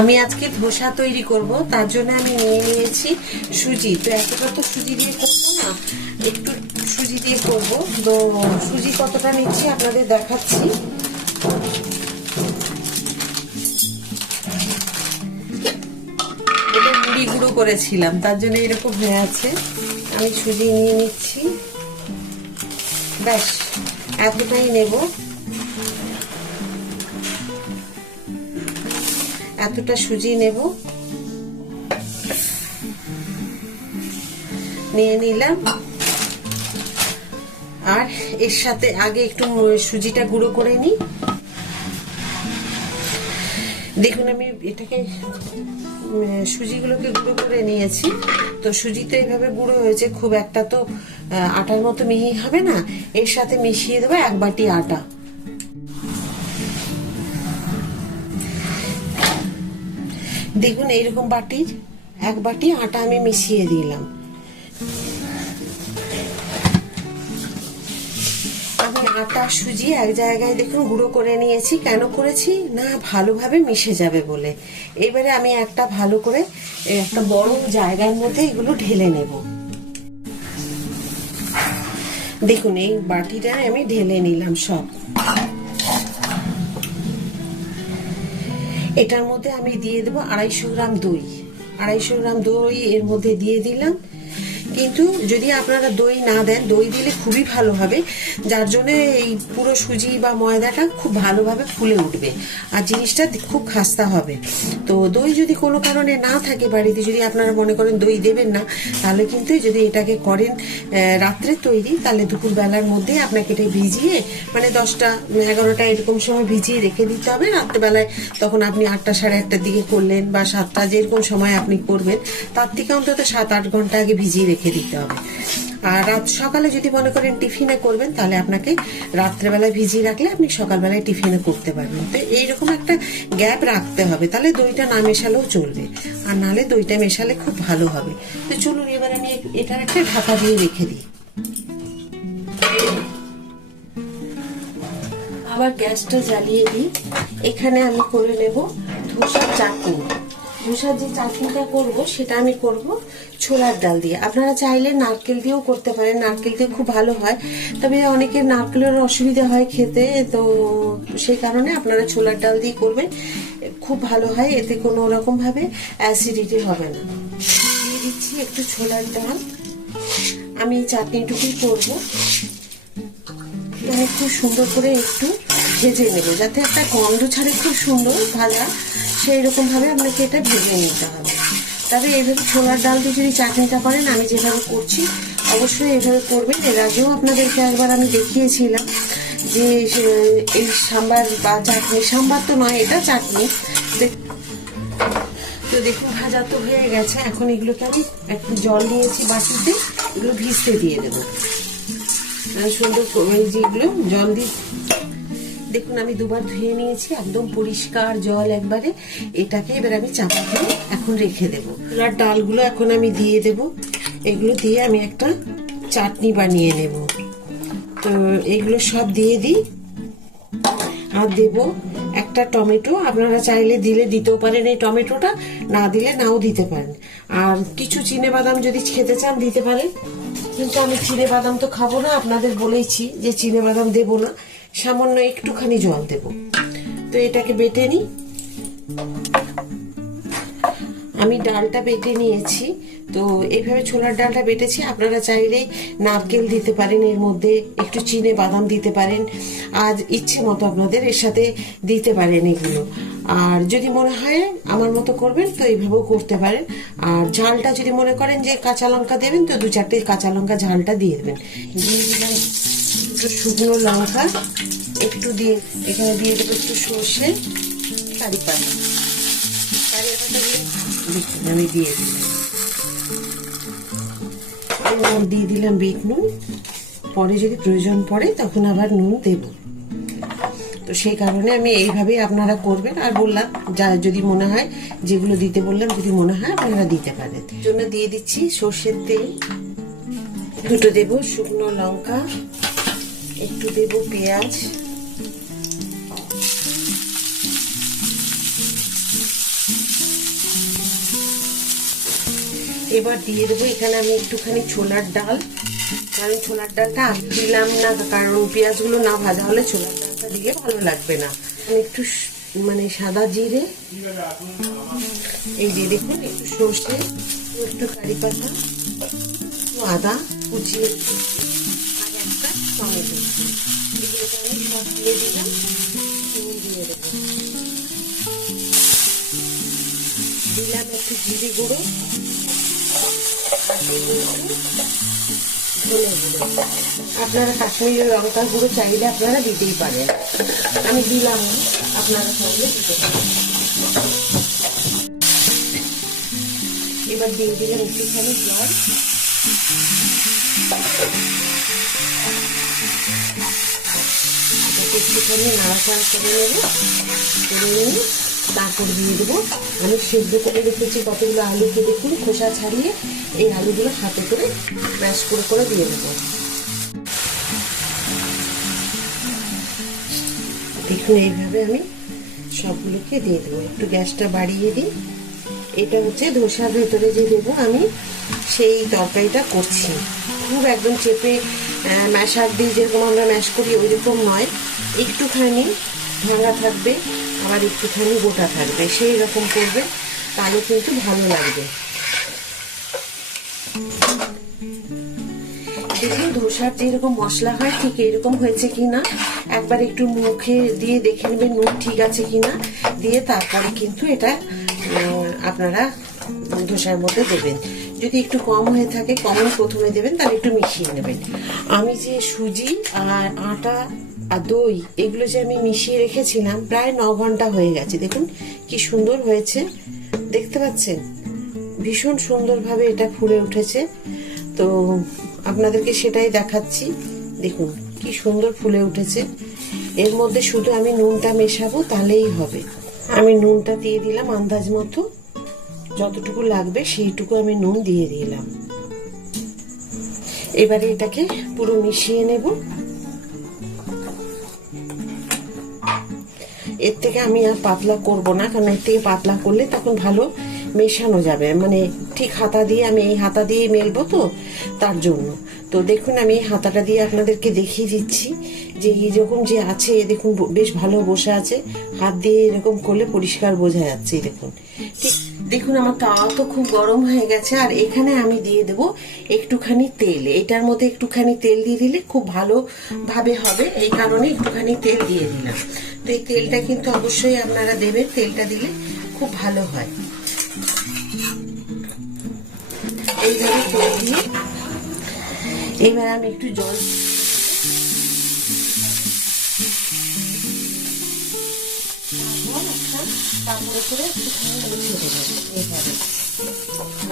আমি আজকে ধোসা তৈরি করব, তার জন্য আমি নিয়ে নিয়েছি সুজি। তো এতটা তো সুজি দিয়ে করব না, একটু সুজি দিয়ে করব। তো সুজি কতটা নিচ্ছি আপনাদের দেখাচ্ছি। মুড়ি গুঁড়ো করেছিলাম, তার জন্য এরকম হয়ে আছে। আমি সুজি নিয়ে নিচ্ছি। ব্যাস, এতটাই নেব। এতটা সুজি নেব। নিয়ে নিলাম। আর এর সাথে আগে একটু সুজিটা গুঁড়ো করে নিই। দেখুন, আমি এটাকে সুজিগুলোকে গুঁড়ো করে নিয়েছি। তো সুজি তো এইভাবে গুঁড়ো হয়েছে, খুব একটা তো আটার মতো মিহি হবে না। এর সাথে মিশিয়ে দেবো এক বাটি আটা। দেখুন, এইরকম বাটির এক বাটি আটা আমি মিশিয়ে দিলাম। আটা সুজি এক জায়গায় দেখুন, গুঁড়ো করে নিয়েছি। কেন করেছি? না, ভালোভাবে মিশে যাবে বলে। এবারে আমি একটা ভালো করে, একটা বড় জায়গার মধ্যে এগুলো ঢেলে নেব। দেখুন, এই বাটিটা আমি ঢেলে নিলাম সব। এটার মধ্যে আমি দিয়ে দেবো আড়াইশো গ্রাম দই। আড়াইশো গ্রাম দই এর মধ্যে দিয়ে দিলাম। কিন্তু যদি আপনারা দই না দেন, দই দিলে খুবই ভালো হবে। যার জন্য এই পুরো সুজি বা ময়দাটা খুব ভালোভাবে ফুলে উঠবে। আর জিনিসটা খুব খাস্তা হবে। তো দই যদি কোনো কারণে না থাকে বাড়িতে, যদি আপনারা মনে করেন দই দেবেন না, তাহলে কিন্তু যদি এটাকে করেন রাত্রে তৈরি, তাহলে দুপুরবেলার মধ্যে আপনাকে এটা ভিজিয়ে মানে দশটা, এগারোটা এরকম সময় ভিজিয়ে রেখে দিতে হবে। রাত্রেবেলায় তখন আপনি আটটা, সাড়ে আটটার দিকে করলেন বা সাতটা যেরকম সময় আপনি করবেন, তার থেকে অন্তত সাত, আট ঘণ্টা আগে ভিজিয়ে রেখে দিতে হবে। আর রাত সকালে যদি মনে করেন টিফিনে করবেন, তাহলে আপনাকে রাত্রেবেলায় ভিজিয়ে রাখলে আপনি সকালবেলায় টিফিনে করতে পারবেন। তো এইরকম একটা গ্যাপ রাখতে হবে। তাহলে দইটা না মেশালেও চলবে। আর নালে দইটা মেশালে খুব ভালো হবে। তো চলুন, এবার আমি এটার একটা ঢাকা দিয়ে রেখে দিই। আবার গ্যাসটা জ্বালিয়ে দিই। এখানে আমি করে নেব ধোসার চাটনি। ধোসার যে চাটনিটা করব, সেটা আমি করব ছোলার ডাল দিয়ে। আপনারা চাইলে নারকেল দিয়েও করতে পারেন, নারকেল দিয়ে খুব ভালো হয়। তবে অনেকের নারকেলের অসুবিধা হয় খেতে, তো সেই কারণে আপনারা ছোলার ডাল দিয়ে করবেন। খুব ভালো হয়, এতে কোনো রকম ভাবে অ্যাসিডিটি হবে না। দিয়ে দিচ্ছি একটু ছোলার ডাল। আমি চাটনিটুকুই করব। খুব সুন্দর করে একটু ভেজে নেব। যাতে একটা গন্ধ ছাড়ে, খুব সুন্দর ভাজা সেই রকম ভাবে আপনাকে এটা ভেজে নিতে হবে। তবে এইভাবে ছোলার ডাল দিয়ে যদি চাটনিটা করেন, আমি যেভাবে করছি, অবশ্যই এভাবে করবেন। এর আগেও আপনাদেরকে একবার আমি দেখিয়েছিলাম যে, এই সাম্বার বা চাটনি, সাম্বার তো নয়, এটা চাটনি। তো দেখুন, ভাজা তো হয়ে গেছে। এখন এগুলোকে আমি একটু জল নিয়েছি বাটিতে, এগুলো ভিজতে দিয়ে দেবো। সুন্দর যেগুলো জল দিয়ে দেখুন, আমি দুবার ধুয়ে নিয়েছি, একদম পরিষ্কার জল একবারে। এটাকে এবার আমি চাপা দিয়ে এখন রেখে দেবো। আর ডালগুলো এখন আমি দিয়ে দেব। এগুলো দিয়ে আমি একটা চাটনি বানিয়ে নেব। তো এগুলো সব দিয়ে দিই। আর দেব একটা টমেটো। আপনারা চাইলে দিলে দিতেও পারেন এই টমেটোটা, না দিলে নাও দিতে পারেন। আর কিছু চিনে বাদাম যদি খেতে চান, দিতে পারেন। কিন্তু আমি চিনে বাদাম তো খাব না, আপনাদের বলেইছি যে চিনে বাদাম দেবো না। সামান্য একটুখানি জল দেব। তো এটাকে বেটে নিই। আমি ডালটা বেটে নিয়েছি। তো এইভাবে ছোলার ডালটা বেটেছি। আপনারা চাইলে নারকেল দিতে পারেন, এর মধ্যে একটু চিনে বাদাম দিতে পারেন। আর ইচ্ছে মতো আপনাদের এর সাথে দিতে পারেন এগুলো। আর যদি মনে হয় আমার মতো করবেন, তো এইভাবেও করতে পারেন। আর ঝালটা যদি মনে করেন যে কাঁচা লঙ্কা দেবেন, তো দু চারটে কাঁচা লঙ্কা ঝালটা দিয়ে দেবেন। দিয়ে দিলাম শুকনো লঙ্কা। একটু দিয়ে, এখানে দিয়ে দেবো একটু সর্ষে, কারি পাতা। কারি পাতা আমি দিয়ে দিলাম। দিয়ে দিলাম বিট নুন। পরে যদি প্রয়োজন পড়ে, তখন আবার নুন দেব। তো সেই কারণে আমি এইভাবে আপনারা করবেন। আর বললাম, যা যদি মনে হয়, যেগুলো দিতে বললাম, যদি মনে হয়, আপনারা দিতে পারেন। জন্য দিয়ে দিচ্ছি সর্ষের তেল। দুটো দেব শুকনো লঙ্কা, একটু দেব পেঁয়াজ। এবার দিয়ে দেবো, এখানে আমি একটুখানি ছোলার ডাল। কারণ ছোলার ডালটা দিলাম না, কারণ পেঁয়াজগুলো না ভাজা হলে ছোলার ডালটা দিলে ভালো লাগবে না। একটু মানে সাদা জিরে, এই যে দেখুন, একটু সর্ষে, একটু কারি পাতা, একটু আদা একটা টমেটো। দিলাম একটু জিরে গুঁড়ো। আপনারা কাশ্মীরি লঙ্কার গুঁড়ো চাইলে আপনারা দিতেই পারেন। আমি দিলাম, আপনারা চাইলে দিতে পারেন। এবার দিয়ে দিলাম একটুখানি জল। একটুখানি নাড়াচাড়া করে নেব, করে নিয়ে তারপর দিয়ে দেবো। আমি সেদ্ধ করে রেখেছি কতগুলো আলু আলুকে দেখুন খোসা ছাড়িয়ে এই আলুগুলো হাতে করে ম্যাশ করে করে দিয়ে দেবো। দেখুন, এইভাবে আমি সবগুলোকে দিয়ে দেবো। একটু গ্যাসটা বাড়িয়ে দিই। এটা হচ্ছে ধোসার ভেতরে যে দেবো আমি, সেই তরকারিটা করছি। খুব একদম চেপে ম্যাশার দিই যেরকম আমরা ম্যাশ করি ওই রকম নয়। একটুখানি ভাঙা থাকবে। আবার একটুখানি গোটা থাকবে, সেই রকম করবে, তাহলে কিন্তু ভালো লাগবে। দেখুন, ধোসার যেরকম মশলা হয়, ঠিক এরকম হয়েছে কিনা? একবার একটু মুখে দিয়ে দেখে নেবেন নুন ঠিক আছে কিনা? দিয়ে তারপরে কিন্তু এটা আপনারা ধোসার মধ্যে দেবেন। যদি একটু কম হয়ে থাকে, কমই প্রথমে দেবেন, তাহলে একটু মিশিয়ে নেবেন। আমি যে সুজি আর আটা আর দই, এগুলো যে আমি মিশিয়ে রেখেছিলাম, প্রায় ন ঘণ্টা হয়ে গেছে। দেখুন কি সুন্দর হয়েছে। দেখতে পাচ্ছেন? ভীষণ সুন্দরভাবে এটা ফুলে উঠেছে। তো আপনাদেরকে সেটাই দেখাচ্ছি। দেখুন কি সুন্দর ফুলে উঠেছে। এর মধ্যে শুধু আমি নুনটা মেশাবো, তাহলেই হবে। আমি নুনটা দিয়ে দিলাম আন্দাজ মতো। যতটুকু লাগবে সেইটুকু আমি নুন দিয়ে দিলাম। এবারে এটাকে পুরো মিশিয়ে নেব। এর থেকে আমি আর পাতলা করব না, কারণ এর থেকে পাতলা করলে তখন ভালো মেশানো যাবে। মানে ঠিক হাতা দিয়ে, আমি এই হাতা দিয়ে মেলবো তো, তার জন্য। তো দেখুন, আমি এই হাতাটা দিয়ে আপনাদেরকে দেখিয়ে দিচ্ছি যে এইরকম যে আছে দেখুন বেশ ভালো বসে আছে। হাত দিয়ে এরকম করলে পরিষ্কার বোঝা যাচ্ছে দেখুন। ঠিক দেখুন, আমার তাওয়া তো খুব গরম হয়ে গেছে, আর এখানে আমি দিয়ে দেব একটুখানি তেল। এটার মধ্যে একটুখানি তেল দিয়ে দিলে খুব ভালো ভাবে হবে, এই কারণে একটুখানি তেল দিয়ে দিলাম। তো এই তেলটা কিন্তু অবশ্যই আপনারা দেবেন, তেলটা দিলে খুব ভালো হয়। এইভাবে করে দিয়ে এবার আমি একটু জল করে এইভাবে।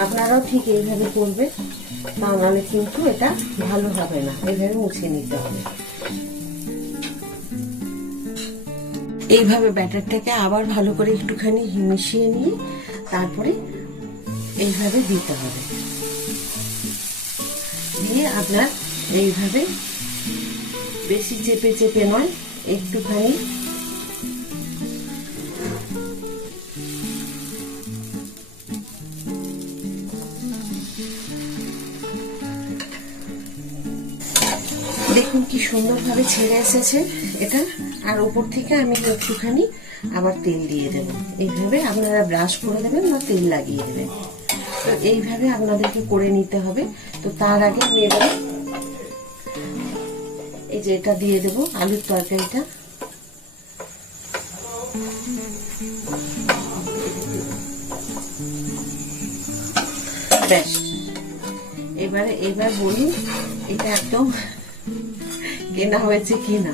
আপনারাও ঠিক এইভাবে করবে তা কিন্তু এটা ভালো হবে না। এইভাবে মুছে নিতে হবে। এইভাবে ব্যাটারটাকে আবার ভালো করে একটুখানি মিশিয়ে নিয়ে তারপরে এইভাবে দিতে হবে। দিয়ে আপনার এইভাবে বেশি চেপে চেপে নয়, একটুখানি দেখুন কি সুন্দরভাবে ছেড়ে এসেছে এটা। আর ওপর থেকে আমি একটুখানি আবার তেল দিয়ে দেবো। এইভাবে আপনারা ব্রাশ করে দেবেন বা তেল লাগিয়ে দেবেন। তো এইভাবে আপনাদেরকে করে নিতে হবে। তো তার আগে আমি এই যে এটা দিয়ে দেবো, আলুর তরকারিটা। ব্যাস। এবারে, এবার বলুন, এটা একদম কেনা হয়েছে কি না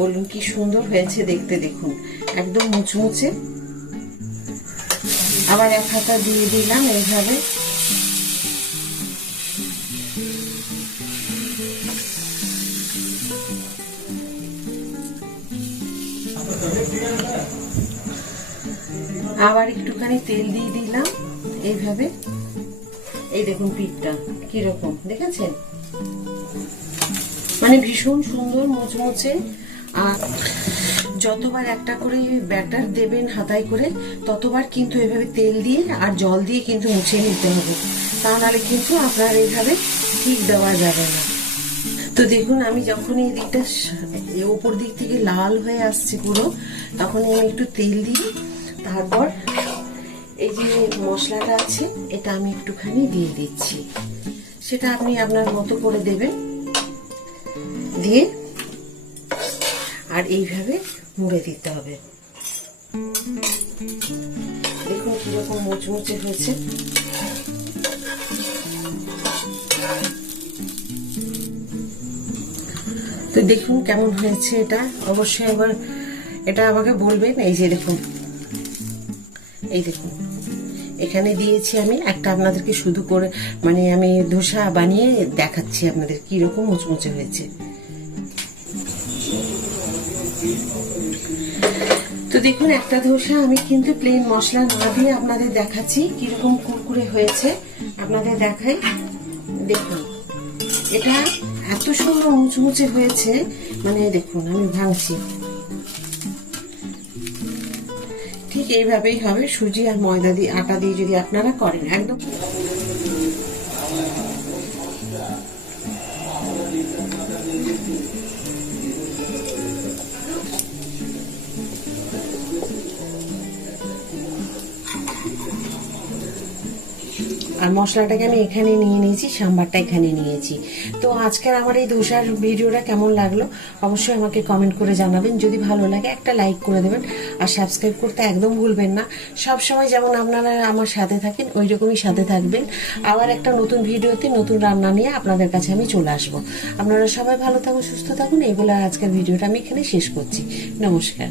বলুন কি সুন্দর হয়েছে দেখতে দেখুন। একদম মুচমুচে। আবার এক হাতা দিয়ে দিলাম এইভাবে। আবার একটুখানি তেল দিয়ে দিলাম এইভাবে। এই দেখুন পিঠটা, কীরকম, দেখেছেন? মানে ভীষণ সুন্দর মুচমুচে, আর যতবার একটা করে ব্যাটার দেবেন হাতায় করে, ততবার কিন্তু এভাবে তেল দিয়ে আর জল দিয়ে কিন্তু মুছে নিতে হবে। তা নাহলে কিন্তু আপনার এইভাবে ঠিক দেওয়া যাবে না। তো দেখুন, আমি যখন এই দিকটা ওপর দিক থেকে লাল হয়ে আসছে পুরো, তখন আমি একটু তেল দিই তারপর এই যে মশলাটা আছে, এটা আমি একটুখানি দিয়ে দিচ্ছি। সেটা আপনি আপনার মতো করে দেবেন। দিয়ে আর এইভাবে মুড়ে দিতে হবে। দেখুন কীরকম মুচমুচে হয়েছে। তো দেখুন কেমন হয়েছে এটা। অবশ্যই একবার এটা আমাকে বলবেন। এই যে দেখুন। এই দেখুন। এখানে দিয়েছি আমি। একটা আপনাদেরকে শুধু করে মানে আমি ধোসা বানিয়ে দেখাচ্ছি আপনাদের কীরকম মুচমুচে হয়েছে। তো দেখুন, একটা ধোসা আমি কিন্তু প্লেন মশলা না দিয়ে আপনাদের দেখাচ্ছি কীরকম কুরকুরে হয়েছে। আপনাদের দেখাই। দেখুন, এটা এত সুন্দর মুচমুচে হয়েছে। মানে দেখুন, আমি ভাঙছি। ঠিক এইভাবেই হবে। সুজি আর ময়দা দিয়ে আটা দিয়ে যদি আপনারা করেন একদম মশলাটাকে আমি এখানে নিয়ে নিয়েছি, সাম্বারটা এখানে নিয়েছি। তো আজকের আমার এই ধোসার ভিডিওটা কেমন লাগল অবশ্যই আমাকে কমেন্ট করে জানাবেন। যদি ভালো লাগে একটা লাইক করে দেবেন আর সাবস্ক্রাইব করতে একদম ভুলবেন না। সব সময় যেমন আপনারা আমার সাথে থাকেন ওই রকমই সাথে থাকবেন। আবার একটা নতুন ভিডিওতে নতুন রান্না নিয়ে আপনাদের কাছে আমি চলে আসব। আপনারা সবাই ভালো থাকুন, সুস্থ থাকুন, এই বলে আজকের ভিডিওটা আমি এখানে শেষ করছি। নমস্কার।